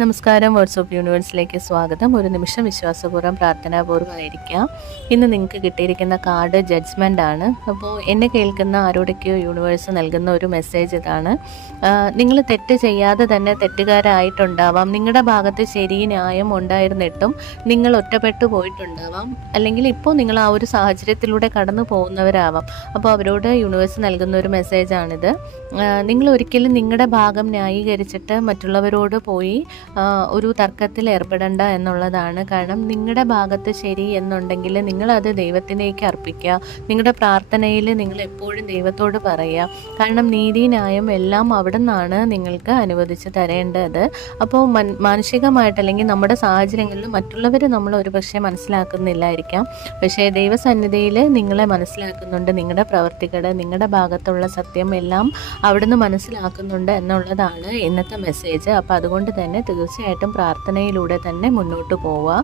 നമസ്കാരം. Words of യൂണിവേഴ്സിലേക്ക് സ്വാഗതം. ഒരു നിമിഷം വിശ്വാസപൂർവ്വം പ്രാർത്ഥനാപൂർവ്വമായിരിക്കാം. ഇന്ന് നിങ്ങൾക്ക് കിട്ടിയിരിക്കുന്ന കാർഡ് ജഡ്ജ്മെൻ്റ് ആണ്. അപ്പോൾ എന്നെ കേൾക്കുന്ന ആരോടൊക്കെയോ യൂണിവേഴ്സ് നൽകുന്ന ഒരു മെസ്സേജ് ഇതാണ്. നിങ്ങൾ തെറ്റ് ചെയ്യാതെ തന്നെ തെറ്റുകാരായിട്ടുണ്ടാവാം. നിങ്ങളുടെ ഭാഗത്ത് ശരി ന്യായം ഉണ്ടായിരുന്നിട്ടും നിങ്ങൾ ഒറ്റപ്പെട്ടു പോയിട്ടുണ്ടാവാം. അല്ലെങ്കിൽ ഇപ്പോൾ നിങ്ങൾ ആ ഒരു സാഹചര്യത്തിലൂടെ കടന്നു പോകുന്നവരാവാം. അപ്പോൾ അവരോട് യൂണിവേഴ്സ് നൽകുന്ന ഒരു മെസ്സേജാണിത്. നിങ്ങൾ ഒരിക്കലും നിങ്ങളുടെ ഭാഗം ന്യായീകരിച്ചിട്ട് മറ്റുള്ളവരോട് പോയി ഒരു തർക്കത്തിൽ ഏർപ്പെടേണ്ട എന്നുള്ളതാണ്. കാരണം നിങ്ങളുടെ ഭാഗത്ത് ശരി എന്നുണ്ടെങ്കിൽ നിങ്ങളത് ദൈവത്തിലേക്ക് അർപ്പിക്കുക. നിങ്ങളുടെ പ്രാർത്ഥനയിൽ നിങ്ങൾ എപ്പോഴും ദൈവത്തോട് പറയുക. കാരണം നീതി ന്യായം എല്ലാം അവിടെ നിന്നാണ് നിങ്ങൾക്ക് അനുവദിച്ച് തരേണ്ടത്. അപ്പോൾ മാനസികമായിട്ട് അല്ലെങ്കിൽ നമ്മുടെ സാഹചര്യങ്ങളിൽ മറ്റുള്ളവർ നമ്മൾ ഒരുപക്ഷെ മനസ്സിലാക്കുന്നില്ലായിരിക്കാം. പക്ഷേ ദൈവസന്നിധിയിൽ നിങ്ങളെ മനസ്സിലാക്കുന്നുണ്ട്. നിങ്ങളുടെ പ്രവർത്തികൾ, നിങ്ങളുടെ ഭാഗത്തുള്ള സത്യം എല്ലാം അവിടുന്ന് മനസ്സിലാക്കുന്നുണ്ട് എന്നുള്ളതാണ് ഇന്നത്തെ മെസ്സേജ്. അപ്പോൾ അതുകൊണ്ട് തന്നെ തീർച്ചയായിട്ടും പ്രാർത്ഥനയിലൂടെ തന്നെ മുന്നോട്ട് പോവുക.